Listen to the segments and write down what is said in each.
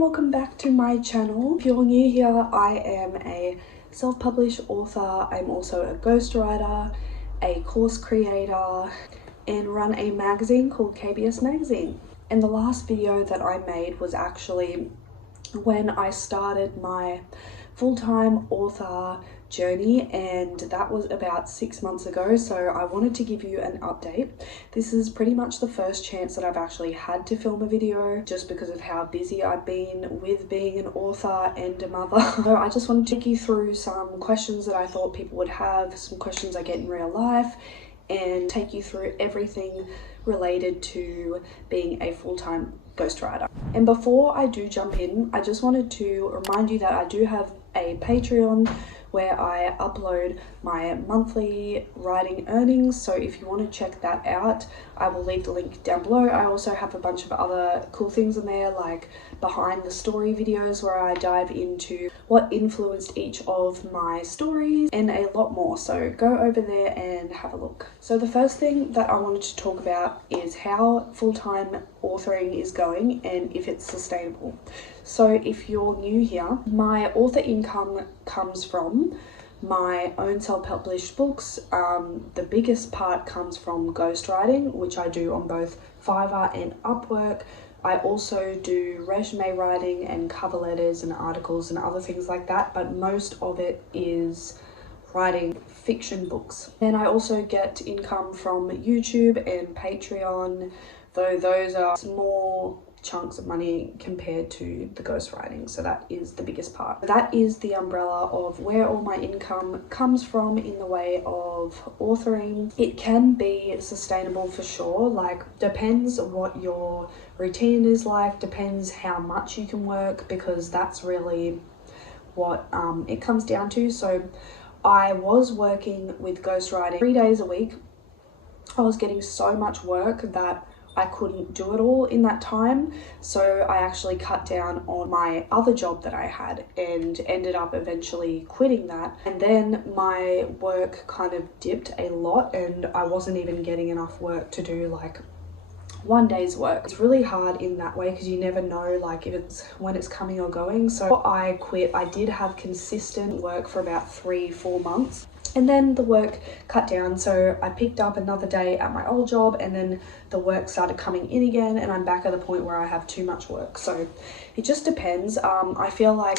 and welcome back to my channel. If you're new here, I am a self-published author. I'm also a ghostwriter, a course creator, and run a magazine called KBS Magazine. And the last video that I made was actually when I started my full-time author journey, and that was about 6 months ago, so I wanted to give you an update. This is pretty much the first chance that I've actually had to film a video just because of how busy I've been with being an author and a mother. So I just wanted to take you through some questions that I thought people would have, some questions I get in real life, and take you through everything related to being a full-time ghostwriter. And before I do jump in, I just wanted to remind you that I do have a Patreon where I upload my monthly writing earnings, so if you want to check that out, I will leave the link down below. I also have a bunch of other cool things in there, like behind the story videos where I dive into what influenced each of my stories and a lot more, so go over there and have a look. So the first thing that I wanted to talk about is how full-time authoring is going and if it's sustainable. So if you're new here, my author income comes from my own self-published books. The biggest part comes from ghostwriting, which I do on both Fiverr and Upwork. I also do resume writing and cover letters and articles and other things like that, but most of it is writing fiction books. And I also get income from YouTube and Patreon, though those are small chunks of money compared to the ghostwriting, so that is the biggest part. That is the umbrella of where all my income comes from in the way of authoring. It can be sustainable for sure, like depends what your routine is like, depends how much you can work, because that's really what it comes down to. So I was working with ghostwriting 3 days a week. I was getting so much work that I couldn't do it all in that time, so I actually cut down on my other job that I had and ended up eventually quitting that. And then my work kind of dipped a lot and I wasn't even getting enough work to do like one day's work. It's really hard in that way because you never know like if it's when it's coming or going. So I quit. I did have consistent work for about 3-4 months. And then the work cut down, so I picked up another day at my old job, and then the work started coming in again, and I'm back at the point where I have too much work. So it just depends. I feel like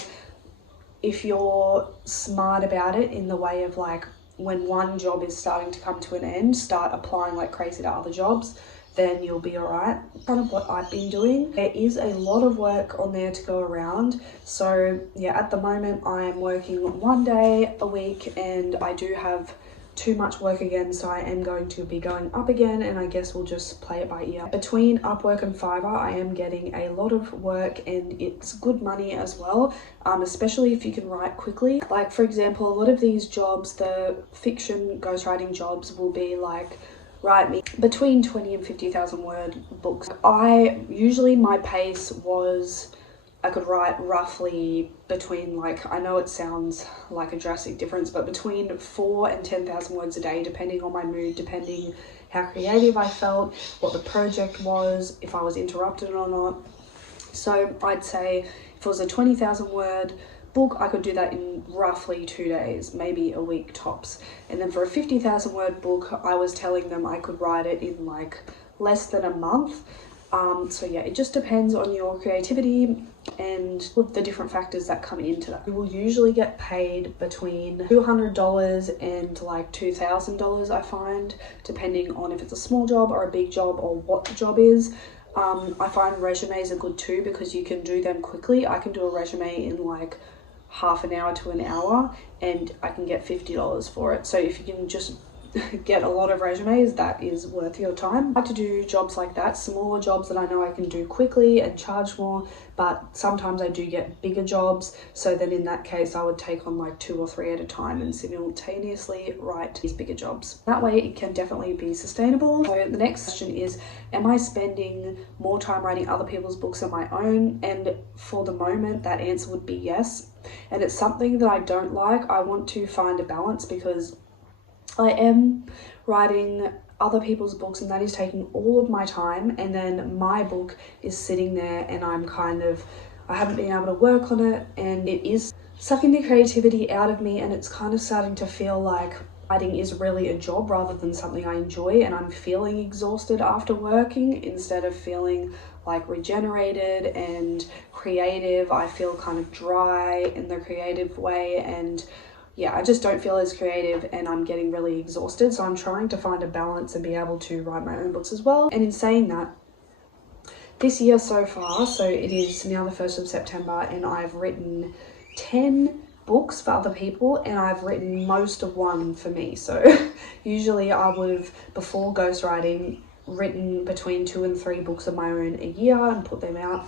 if you're smart about it in the way of like when one job is starting to come to an end, start applying like crazy to other jobs, then you'll be alright. Kind of what I've been doing. There is a lot of work on there to go around. So yeah, at the moment I'm working 1 day a week and I do have too much work again, so I am going to be going up again, and I guess we'll just play it by ear. Between Upwork and Fiverr, I am getting a lot of work and it's good money as well, especially if you can write quickly. Like for example, a lot of these jobs, the fiction ghostwriting jobs, will be like write me between 20 and 50,000 word books. Usually my pace was I could write roughly between, like, I know it sounds like a drastic difference, but between 4,000 and 10,000 words a day, depending on my mood, depending how creative I felt, what the project was, if I was interrupted or not. So I'd say if it was a 20,000 word book, I could do that in roughly 2 days, maybe a week tops. And then for a 50,000 word book, I was telling them I could write it in like less than a month. So yeah, it just depends on your creativity and the different factors that come into that. You will usually get paid between $200 and like $2,000, I find, depending on if it's a small job or a big job or what the job is. I find resumes are good too because you can do them quickly. I can do a resume in like half an hour to an hour and I can get $50 for it. So if you can just get a lot of resumes, that is worth your time. I like to do jobs like that, smaller jobs that I know I can do quickly and charge more, but sometimes I do get bigger jobs, so then in that case I would take on like 2 or 3 at a time and simultaneously write these bigger jobs. That way it can definitely be sustainable. So the next question is, am I spending more time writing other people's books than my own? And for the moment that answer would be yes, and it's something that I don't like. I want to find a balance because I am writing other people's books and that is taking all of my time, and then my book is sitting there and I'm kind of I haven't been able to work on it, and it is sucking the creativity out of me, and it's kind of starting to feel like writing is really a job rather than something I enjoy, and I'm feeling exhausted after working instead of feeling like regenerated and creative. I feel kind of dry in the creative way, and yeah, I just don't feel as creative, and I'm getting really exhausted. So I'm trying to find a balance and be able to write my own books as well. And in saying that, this year so far, so it is now the 1st of September, and I've written 10 books for other people, and I've written most of one for me. So usually I would have, before ghostwriting, written between 2 and 3 books of my own a year and put them out.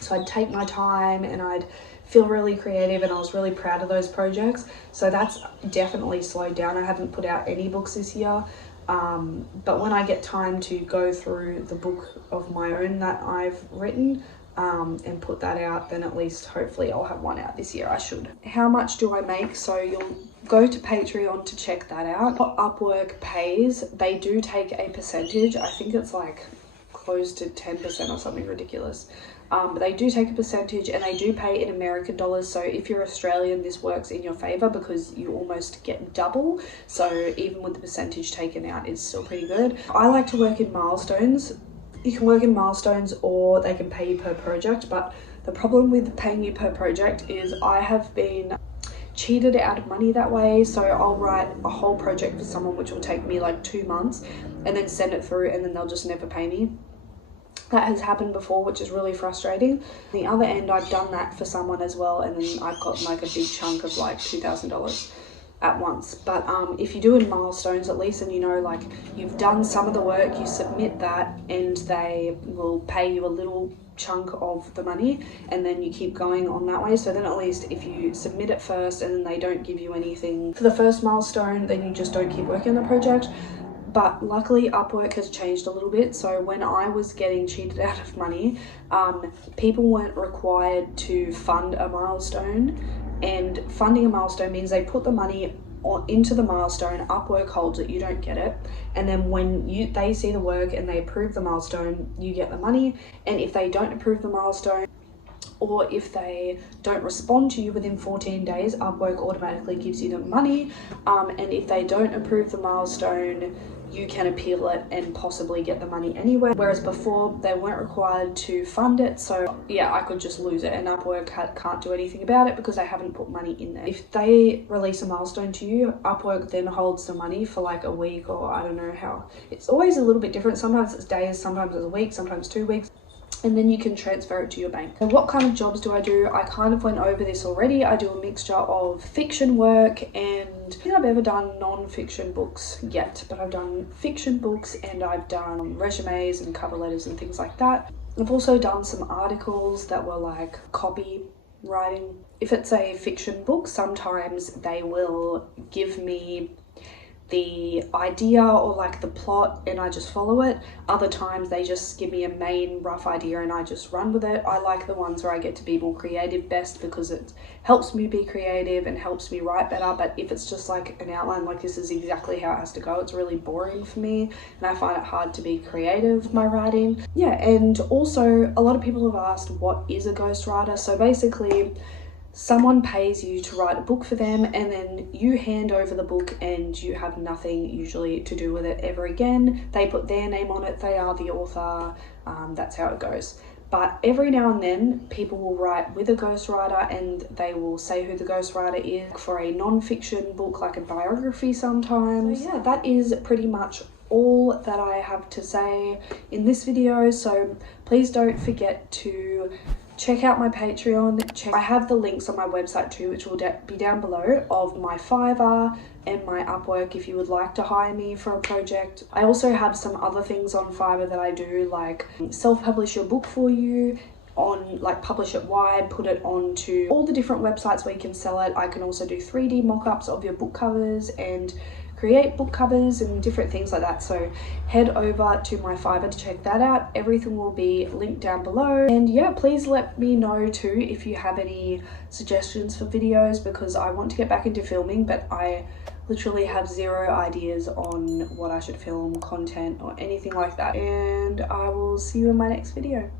So I'd take my time and I'd feel really creative, and I was really proud of those projects. So that's definitely slowed down. I haven't put out any books this year. But when I get time to go through the book of my own that I've written, and put that out, then at least hopefully I'll have one out this year. I should. How much do I make? So you'll go to Patreon to check that out. What Upwork pays, they do take a percentage. I think it's like close to 10% or something ridiculous. But they do take a percentage, and they do pay in American dollars. So if you're Australian, this works in your favor because you almost get double. So even with the percentage taken out, it's still pretty good. I like to work in milestones. You can work in milestones, or they can pay you per project, but the problem with paying you per project is I have been cheated out of money that way. So I'll write a whole project for someone which will take me like 2 months, and then send it through, and then they'll just never pay me. That has happened before, which is really frustrating. On the other end, I've done that for someone as well, and then I've got like a big chunk of like $2,000 at once. But if you do in milestones at least, and you know, like you've done some of the work, you submit that, and they will pay you a little chunk of the money, and then you keep going on that way. So then at least if you submit it first and then they don't give you anything for the first milestone, then you just don't keep working on the project. But luckily Upwork has changed a little bit. So when I was getting cheated out of money, people weren't required to fund a milestone, and funding a milestone means they put the money into the milestone, Upwork holds it, you don't get it, and then when they see the work and they approve the milestone, you get the money. And if they don't approve the milestone, or if they don't respond to you within 14 days, Upwork automatically gives you the money. And if they don't approve the milestone, you can appeal it and possibly get the money anyway. Whereas before, they weren't required to fund it. So yeah, I could just lose it, and Upwork can't do anything about it because they haven't put money in there. If they release a milestone to you, Upwork then holds the money for like a week, or I don't know how. It's always a little bit different. Sometimes it's days, sometimes it's a week, sometimes 2 weeks. And then you can transfer it to your bank. And what kind of jobs do? I kind of went over this already. I do a mixture of fiction work, and I don't think I've ever done non-fiction books yet, but I've done fiction books, and I've done resumes and cover letters and things like that. I've also done some articles that were like copy writing. If it's a fiction book, sometimes they will give me the idea or like the plot and I just follow it. Other times they just give me a main rough idea and I just run with it. I like the ones where I get to be more creative best because it helps me be creative and helps me write better. But if it's just like an outline, like this is exactly how it has to go, it's really boring for me and I find it hard to be creative with my writing. Yeah, and also a lot of people have asked what is a ghostwriter. So basically, someone pays you to write a book for them, and then you hand over the book and you have nothing usually to do with it ever again. They put their name on it, they are the author, that's how it goes. But every now and then people will write with a ghostwriter and they will say who the ghostwriter is for a non-fiction book, like a biography sometimes. So yeah, that is pretty much all that I have to say in this video. So please don't forget to check out my Patreon. I have the links on my website too, which will be down below, of my Fiverr and my Upwork if you would like to hire me for a project. I also have some other things on Fiverr that I do, like self-publish your book for you, on like Publish It Wide, put it onto all the different websites where you can sell it. I can also do 3D mock-ups of your book covers and create book covers and different things like that. So head over to my Fiverr to check that out. Everything will be linked down below. And yeah, please let me know too if you have any suggestions for videos, because I want to get back into filming, but I literally have zero ideas on what I should film, content or anything like that. And I will see you in my next video.